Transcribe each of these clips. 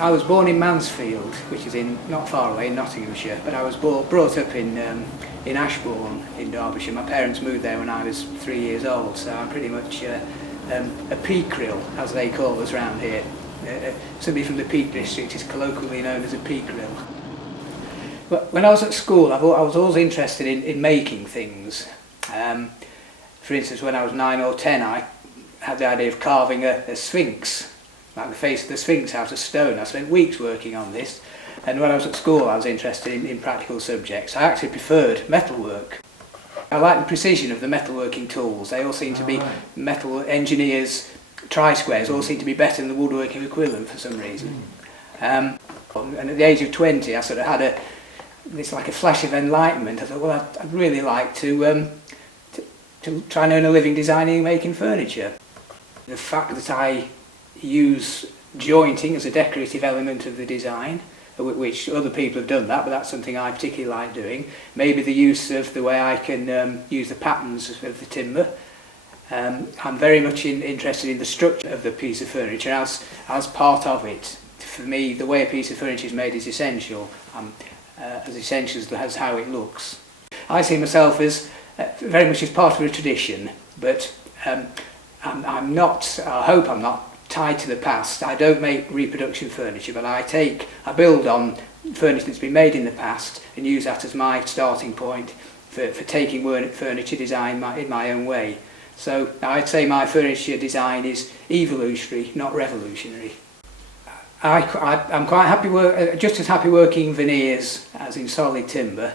I was born in Mansfield, which is not far away in Nottinghamshire, but I was brought up in Ashbourne in Derbyshire. My parents moved there when I was 3 years old, so I'm pretty much a peak grill, as they call us round here. Somebody from the Peak District is colloquially known as a peak grill. But when I was at school, I was always interested in making things. For instance, when I was 9 or 10, I had the idea of carving a sphinx, like the face of the Sphinx out of stone. I spent weeks working on this, and when I was at school I was interested in practical subjects. I actually preferred metalwork. I like the precision of the metalworking tools. They all seem to be, metal engineers, tri-squares all seem to be better than the woodworking equivalent for some reason. And at the age of 20 I sort of had this like a flash of enlightenment. I thought, well, I'd really like to try and earn a living designing and making furniture. The fact that I use jointing as a decorative element of the design, which other people have done that, but that's something I particularly like doing. Maybe the use of the way I can use the patterns of the timber. I'm very much interested in the structure of the piece of furniture as part of it. For me, the way a piece of furniture is made is essential, as essential as how it looks. I see myself as very much as part of a tradition, but I'm not, I hope I'm not, tied to the past. I don't make reproduction furniture, but I build on furniture that's been made in the past and use that as my starting point for taking furniture design in my own way. So I'd say my furniture design is evolutionary, not revolutionary. I'm quite happy, just as happy working working veneers as in solid timber.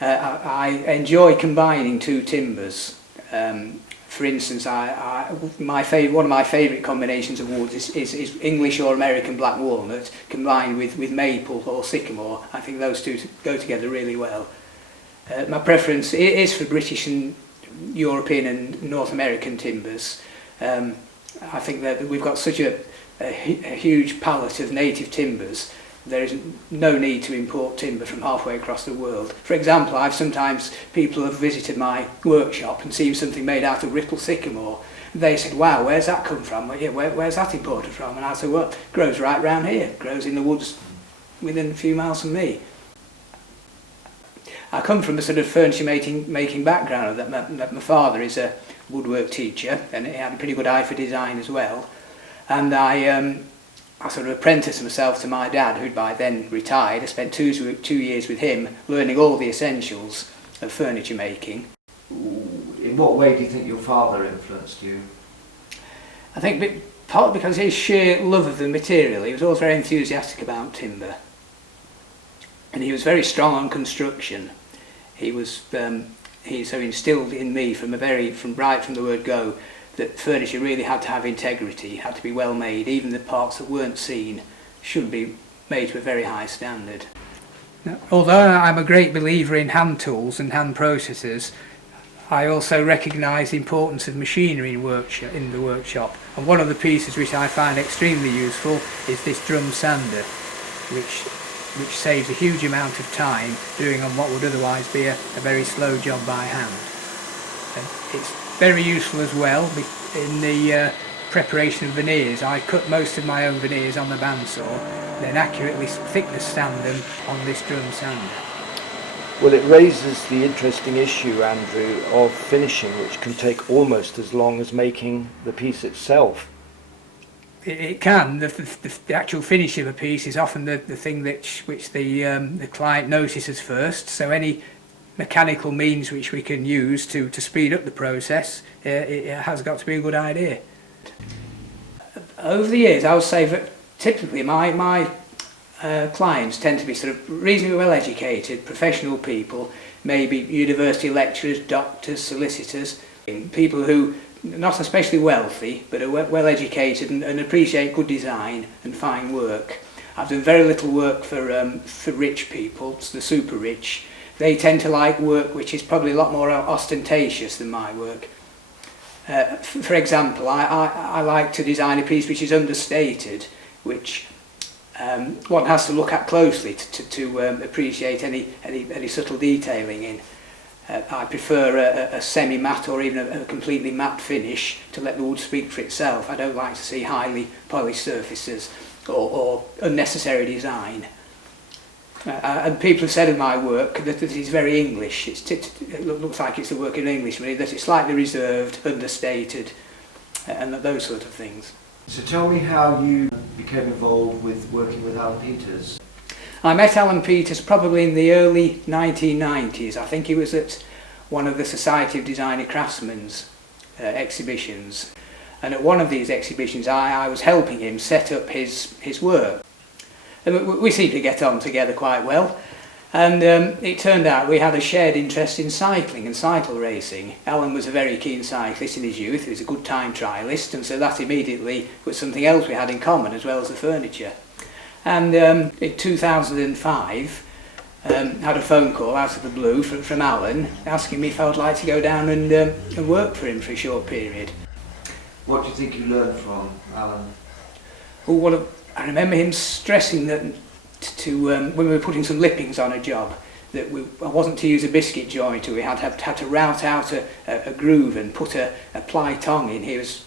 I enjoy combining two timbers. For instance, one of my favourite combinations of woods is English or American black walnut combined with maple or sycamore. I think those two go together really well. My preference is for British and European and North American timbers. I think that we've got such a huge palette of native timbers. There is no need to import timber from halfway across the world. For example, people have visited my workshop and seen something made out of ripple sycamore. They said, wow, where's that come from? Well, yeah, where's that imported from? And I said, well, it grows right round here. It grows in the woods within a few miles from me. I come from a sort of furniture making background. That my father is a woodwork teacher, and he had a pretty good eye for design as well. And I sort of apprenticed myself to my dad, who'd by then retired. I spent 2 years with him, learning all the essentials of furniture making. In what way do you think your father influenced you? I think partly because of his sheer love of the material. He was always very enthusiastic about timber, and he was very strong on construction. He so instilled in me from right from the word go that furniture really had to have integrity, had to be well made. Even the parts that weren't seen should be made to a very high standard. Now, although I'm a great believer in hand tools and hand processes, I also recognise the importance of machinery in the workshop. And one of the pieces which I find extremely useful is this drum sander, which saves a huge amount of time doing on what would otherwise be a very slow job by hand. And it's very useful as well in the preparation of veneers. I cut most of my own veneers on the bandsaw, then accurately thickness stand them on this drum sander. Well, it raises the interesting issue, Andrew, of finishing, which can take almost as long as making the piece itself. It can. The actual finish of a piece is often the thing which the client notices first. So any mechanical means which we can use to speed up the process, it has got to be a good idea. Over the years, I would say that typically my clients tend to be sort of reasonably well educated, professional people, maybe university lecturers, doctors, solicitors, People who, not especially wealthy, but are well educated and appreciate good design and fine work. I've done very little work for rich people, the super rich. They tend to like work which is probably a lot more ostentatious than my work. For example, I like to design a piece which is understated, which one has to look at closely to appreciate any subtle detailing in. I prefer a semi-matte or even a completely matte finish to let the wood speak for itself. I don't like to see highly polished surfaces or unnecessary design. And people have said of my work that it is very English. It looks like it's the work of an Englishman, that it's slightly reserved, understated, and those sort of things. So tell me how you became involved with working with Alan Peters. I met Alan Peters probably in the early 1990s. I think he was at one of the Society of Designer Craftsmen's exhibitions. And at one of these exhibitions I was helping him set up his work. And we seemed to get on together quite well. And it turned out we had a shared interest in cycling and cycle racing. Alan was a very keen cyclist in his youth. He was a good time trialist, and so that immediately was something else we had in common, as well as the furniture. And in 2005, had a phone call out of the blue from Alan asking me if I would like to go down and work for him for a short period. What do you think you learned from Alan? Well, I remember him stressing that when we were putting some lippings on a job, that I wasn't to use a biscuit joint, or we had to route out a groove and put a ply tongue in. He was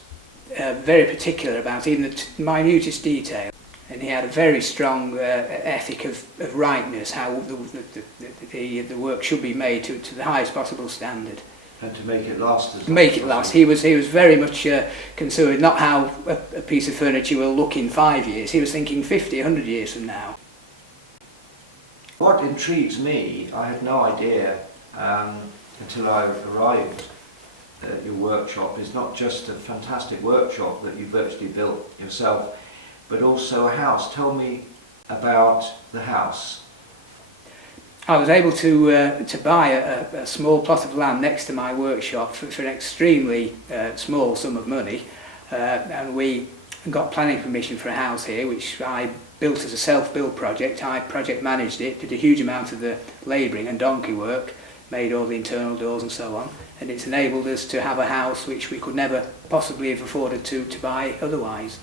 very particular about even the minutest detail. And he had a very strong ethic of rightness, how the work should be made to the highest possible standard. And to make it last. Make it last. He was very much concerned not how a piece of furniture will look in 5 years. He was thinking 50, 100 years from now. What intrigues me, I had no idea until I arrived at your workshop, is not just a fantastic workshop that you virtually built yourself, but also a house. Tell me about the house. I was able to buy a small plot of land next to my workshop for an extremely small sum of money, and we got planning permission for a house here, which I built as a self-build project. I project managed it, did a huge amount of the labouring and donkey work, made all the internal doors and so on, and it's enabled us to have a house which we could never possibly have afforded to buy otherwise.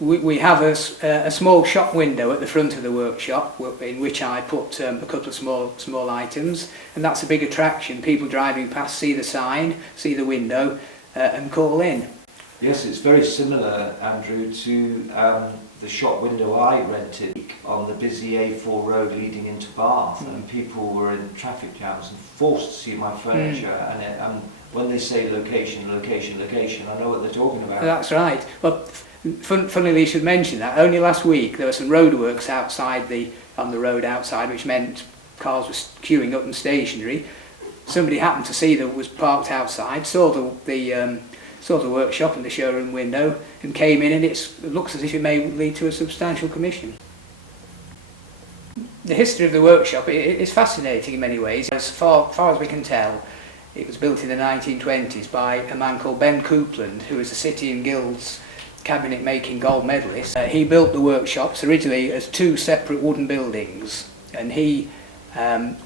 We have a small shop window at the front of the workshop in which I put a couple of small items, and that's a big attraction. People driving past see the sign, see the window, and call in. Yes, it's very similar, Andrew, to the shop window I rented on the busy A4 road leading into Bath, and people were in traffic jams and forced to see my furniture. And when they say location, location, location, I know what they're talking about. That's right. Well, funnily you should mention that. Only last week there were some roadworks on the road outside, which meant cars were queuing up and stationary. Somebody happened to see that was parked outside, saw the workshop and the showroom window, and came in, and it looks as if it may lead to a substantial commission. The history of the workshop is fascinating in many ways. As far as we can tell, it was built in the 1920s by a man called Ben Coupland, who was a City and Guilds cabinet making gold medalist. He built the workshops originally as two separate wooden buildings, and he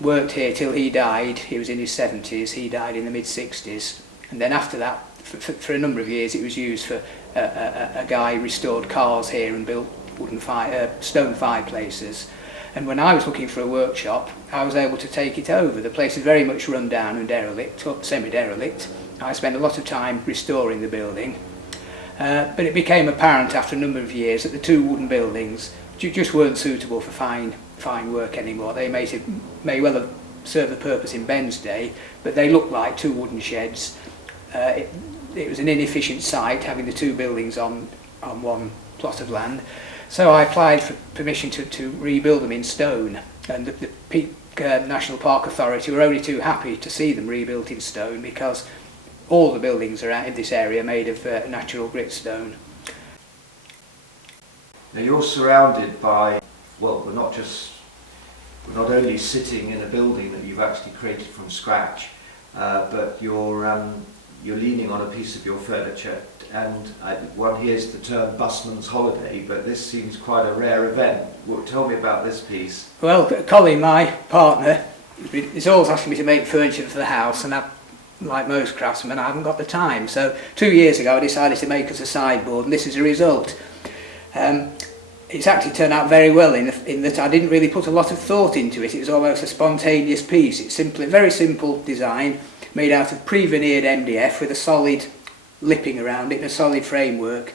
worked here till he died. He was in his 70s, he died in the mid-60s, and then after that, for a number of years, it was used for a guy restored cars here and built stone fireplaces. And when I was looking for a workshop, I was able to take it over. The place is very much run down and derelict, or semi-derelict. I spent a lot of time restoring the building. But it became apparent after a number of years that the two wooden buildings just weren't suitable for fine work anymore. They may well have served the purpose in Ben's day, but they looked like two wooden sheds. It was an inefficient site, having the two buildings on one plot of land. So I applied for permission to rebuild them in stone, and the Peak National Park Authority were only too happy to see them rebuilt in stone, because all the buildings are in this area made of natural grit stone. Now you're surrounded by, well, we're not only sitting in a building that you've actually created from scratch, but you're leaning on a piece of your furniture, and one hears the term busman's holiday, but this seems quite a rare event. Tell me about this piece. Well, Colin, my partner, is always asking me to make furniture for the house, and like most craftsmen, I haven't got the time. So 2 years ago I decided to make us a sideboard, and this is a result. It's actually turned out very well in that I didn't really put a lot of thought into it. It was almost a spontaneous piece. It's simply a very simple design made out of pre-veneered MDF with a solid lipping around it, a solid framework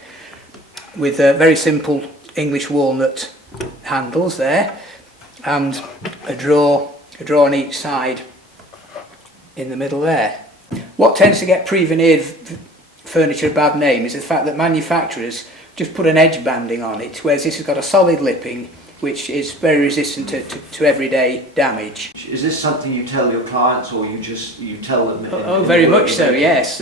with very simple English walnut handles there, and a drawer on each side in the middle there. What tends to get pre-veneered furniture a bad name is the fact that manufacturers just put an edge banding on it, whereas this has got a solid lipping which is very resistant to everyday damage. Is this something you tell your clients, or you tell them? Very much so, yes.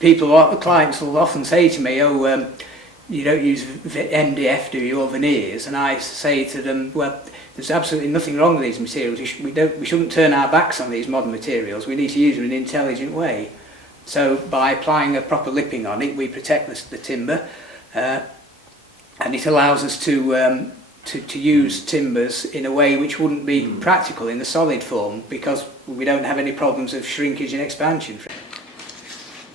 Clients will often say to me, you don't use MDF, do you, or veneers? And I say to them, well, there's absolutely nothing wrong with these materials. We shouldn't turn our backs on these modern materials. We need to use them in an intelligent way. So by applying a proper lipping on it, we protect the timber, and it allows us to use timbers in a way which wouldn't be practical in the solid form, because we don't have any problems of shrinkage and expansion.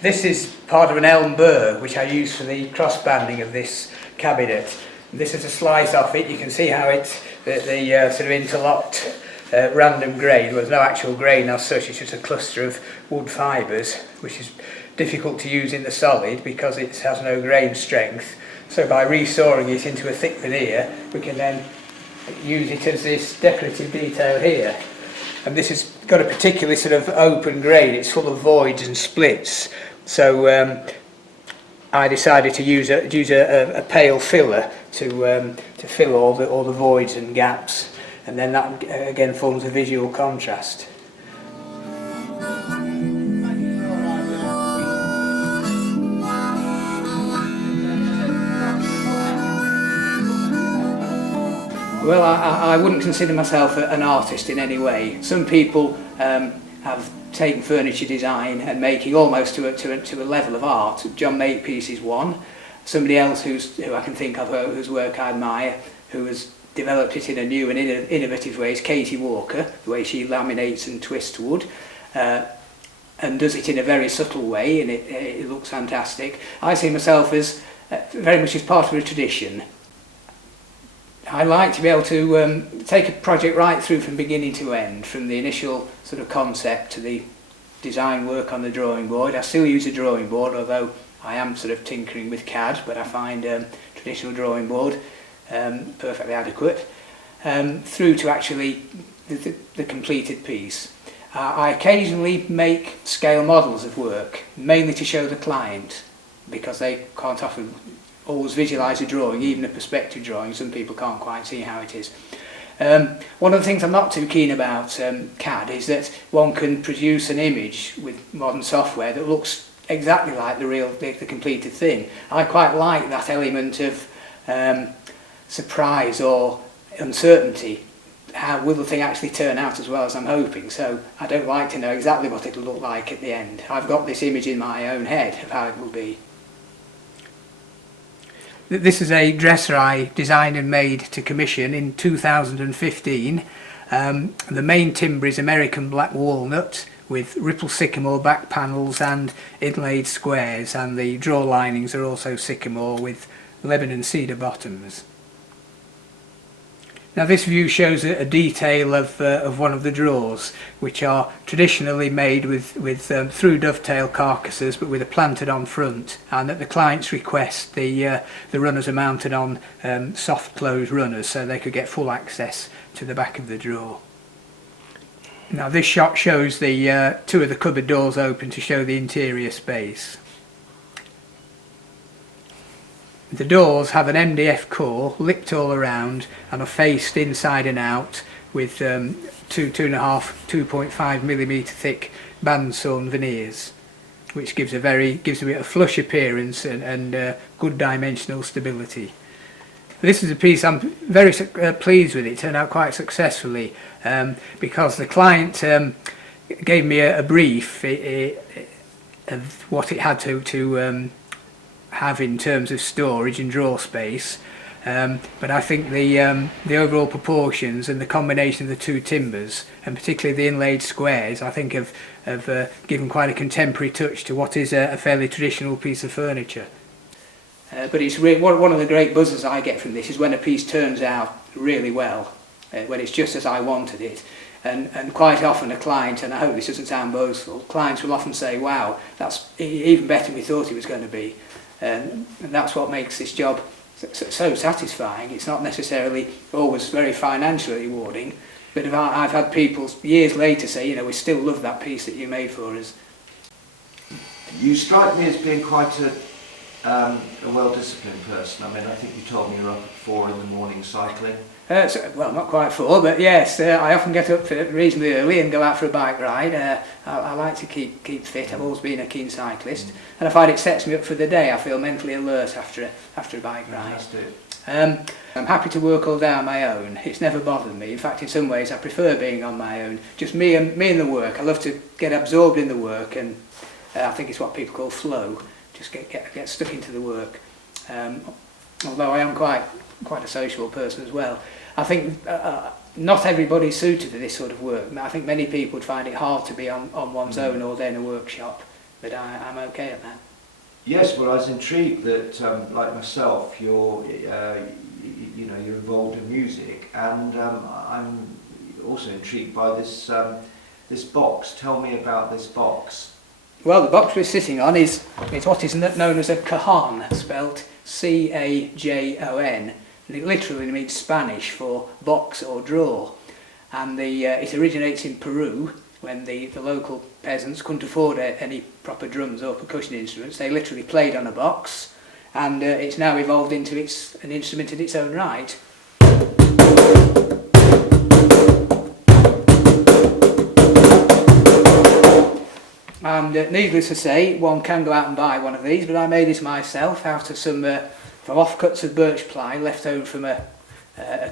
This is part of an elm burr which I use for the cross banding of this cabinet. This is a slice off it. You can see how the sort of interlocked random grain. There's no actual grain as such, it's just a cluster of wood fibres, which is difficult to use in the solid because it has no grain strength. So by resawing it into a thick veneer, we can then use it as this decorative detail here. And this has got a particularly sort of open grain. It's full of voids and splits. So I decided to use a pale filler to fill all the voids and gaps, and then that again forms a visual contrast. Well, I wouldn't consider myself an artist in any way. Some people have taken furniture design and making almost to a level of art. John Makepeace is one. Somebody else who I can think of whose work I admire, who has developed it in a new and innovative way, is Katie Walker, the way she laminates and twists wood, and does it in a very subtle way, and it looks fantastic. I see myself as very much as part of a tradition. I like to be able to take a project right through from beginning to end, from the initial sort of concept to the design work on the drawing board. I still use a drawing board, although I am sort of tinkering with CAD, but I find traditional drawing board perfectly adequate, through to actually the completed piece. I occasionally make scale models of work, mainly to show the client, because they can't often always visualise a drawing, even a perspective drawing. Some people can't quite see how it is. One of the things I'm not too keen about CAD is that one can produce an image with modern software that looks exactly like the completed thing. I quite like that element of surprise or uncertainty. How will the thing actually turn out as well as I'm hoping? So I don't like to know exactly what it'll look like at the end. I've got this image in my own head of how it will be. This is a dresser I designed and made to commission in 2015. The main timber is American black walnut with ripple sycamore back panels and inlaid squares, and the drawer linings are also sycamore with Lebanon cedar bottoms. Now this view shows a detail of one of the drawers, which are traditionally made with through dovetail carcasses, but with a planted on front, and at the client's request the runners are mounted on soft close runners so they could get full access to the back of the drawer. Now this shot shows the two of the cupboard doors open to show the interior space. The doors have an MDF core, lipped all around, and are faced inside and out with 2.5mm thick band-sawn veneers, which gives a bit of flush appearance and good dimensional stability. This is a piece I'm very pleased with. It turned out quite successfully because the client gave me a brief of what it had to have in terms of storage and drawer space. But I think the overall proportions and the combination of the two timbers, and particularly the inlaid squares, I think have given quite a contemporary touch to what is a fairly traditional piece of furniture. But it's one of the great buzzes I get from this is when a piece turns out really well, when it's just as I wanted it. And quite often a client, and I hope this doesn't sound boastful, clients will often say, wow, that's even better than we thought it was going to be. And that's what makes this job so satisfying. It's not necessarily always very financially rewarding, but I've had people years later say, you know, we still love that piece that you made for us. You strike me as being quite a well-disciplined person. I mean, I think you told me you're up at 4 in the morning cycling. Well, not quite 4, but yes, I often get up reasonably early and go out for a bike ride. I like to keep fit. I've always been a keen cyclist, and I find it sets me up for the day. I feel mentally alert after a bike ride. I'm happy to work all day on my own. It's never bothered me. In fact, in some ways, I prefer being on my own. Just me and the work. I love to get absorbed in the work, and I think it's what people call flow. Just get stuck into the work. Although I am quite a sociable person as well. I think not everybody's suited to this sort of work. I think many people would find it hard to be on one's own all day in a workshop, but I'm okay at that. Yes, well, I was intrigued that, like myself, you're involved in music, and I'm also intrigued by this this box. Tell me about this box. Well, the box we're sitting on is what is known as a cajon, spelt C-A-J-O-N, and it literally means Spanish for box or drawer. And it originates in Peru, when the local peasants couldn't afford any proper drums or percussion instruments. They literally played on a box, and it's now evolved into an instrument in its own right. And needless to say, one can go out and buy one of these, but I made this myself out of some from offcuts of birch ply left over from a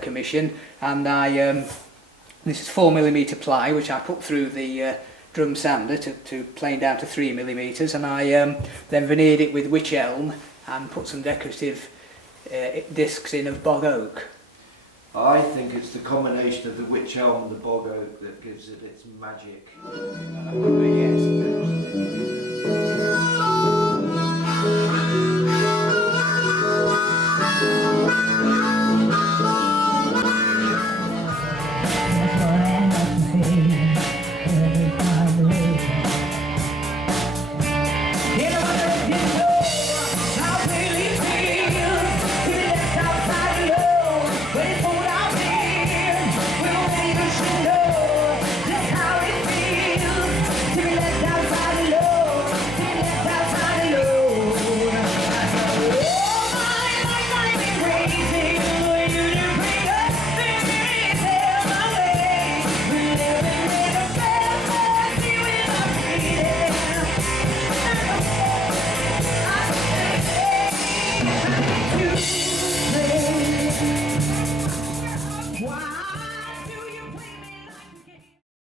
commission, and this is 4mm ply, which I put through the drum sander to plane down to 3mm, and I then veneered it with wych elm and put some decorative discs in of bog oak. I think it's the combination of the wych elm and the bog oak that gives it its magic. Yes.